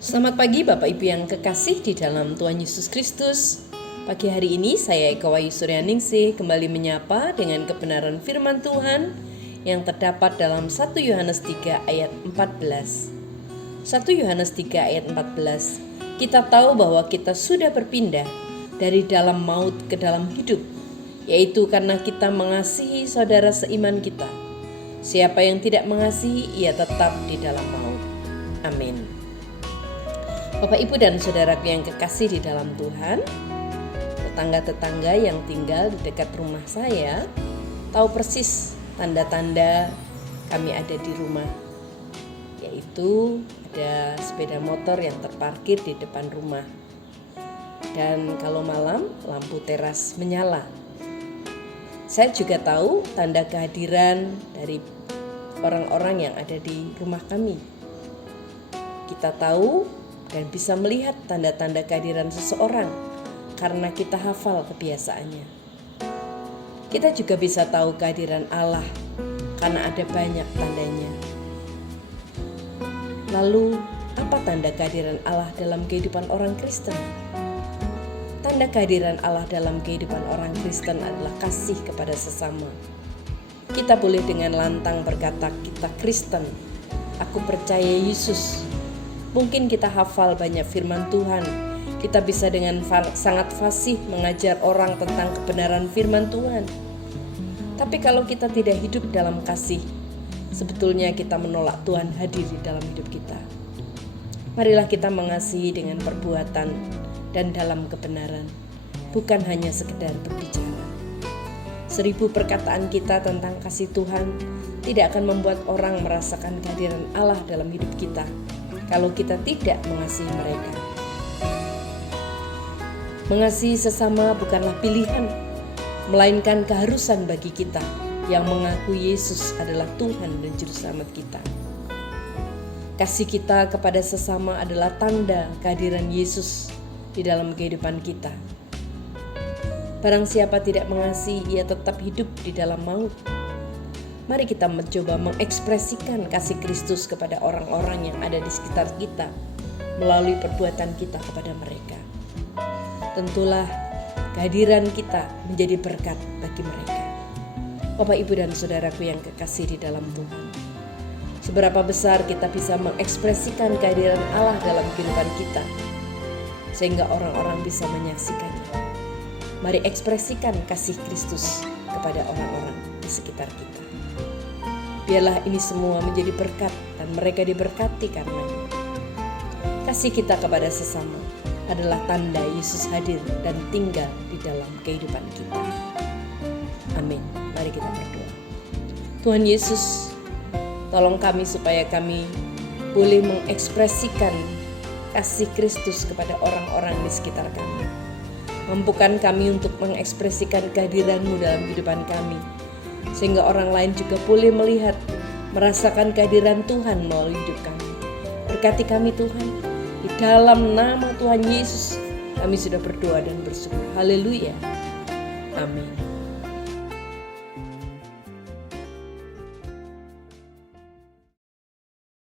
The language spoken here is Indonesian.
Selamat pagi Bapak Ibu yang kekasih di dalam Tuhan Yesus Kristus. Pagi hari ini saya Eka Wayu Suryaningsih kembali menyapa dengan kebenaran firman Tuhan yang terdapat dalam 1 Yohanes 3 ayat 14. 1 Yohanes 3 ayat 14. Kita tahu bahwa kita sudah berpindah dari dalam maut ke dalam hidup, yaitu karena kita mengasihi saudara seiman kita. Siapa yang tidak mengasihi, ia tetap di dalam maut. Amin. Bapak, Ibu, dan saudaraku yang kekasih di dalam Tuhan, tetangga-tetangga yang tinggal di dekat rumah saya tahu persis tanda-tanda kami ada di rumah, yaitu ada sepeda motor yang terparkir di depan rumah, dan kalau malam lampu teras menyala. Saya juga tahu tanda kehadiran dari orang-orang yang ada di rumah kami. Kita tahu dan bisa melihat tanda-tanda kehadiran seseorang karena kita hafal kebiasaannya. Kita juga bisa tahu kehadiran Allah karena ada banyak tandanya. Lalu, apa tanda kehadiran Allah dalam kehidupan orang Kristen? Tanda kehadiran Allah dalam kehidupan orang Kristen adalah kasih kepada sesama. Kita boleh dengan lantang berkata, kita Kristen, aku percaya Yesus. Mungkin kita hafal banyak firman Tuhan. Kita bisa dengan sangat fasih mengajar orang tentang kebenaran firman Tuhan. Tapi kalau kita tidak hidup dalam kasih, sebetulnya kita menolak Tuhan hadir di dalam hidup kita. Marilah kita mengasihi dengan perbuatan dan dalam kebenaran, bukan hanya sekedar berbicara. 1000 perkataan kita tentang kasih Tuhan tidak akan membuat orang merasakan kehadiran Allah dalam hidup kita kalau kita tidak mengasihi mereka. Mengasihi sesama bukanlah pilihan, melainkan keharusan bagi kita yang mengakui Yesus adalah Tuhan dan Juru Selamat kita. Kasih kita kepada sesama adalah tanda kehadiran Yesus di dalam kehidupan kita. Barang siapa tidak mengasihi, ia tetap hidup di dalam maut. Mari kita mencoba mengekspresikan kasih Kristus kepada orang-orang yang ada di sekitar kita melalui perbuatan kita kepada mereka. Tentulah kehadiran kita menjadi berkat bagi mereka. Bapak, Ibu, dan saudaraku yang kekasih di dalam Tuhan, seberapa besar kita bisa mengekspresikan kehadiran Allah dalam kehidupan kita sehingga orang-orang bisa menyaksikannya. Mari ekspresikan kasih Kristus kepada orang-orang di sekitar kita. Biarlah ini semua menjadi berkat dan mereka diberkati karenanya. Kasih kita kepada sesama adalah tanda Yesus hadir dan tinggal di dalam kehidupan kita. Amin. Mari kita berdoa. Tuhan Yesus, tolong kami supaya kami boleh mengekspresikan kasih Kristus kepada orang-orang di sekitar kami. Mampukan kami untuk mengekspresikan kehadiran-Mu dalam kehidupan kami, sehingga orang lain juga boleh melihat, merasakan kehadiran Tuhan melalui hidup kami. Berkati kami Tuhan, di dalam nama Tuhan Yesus kami sudah berdoa dan bersyukur. Haleluya. Amin.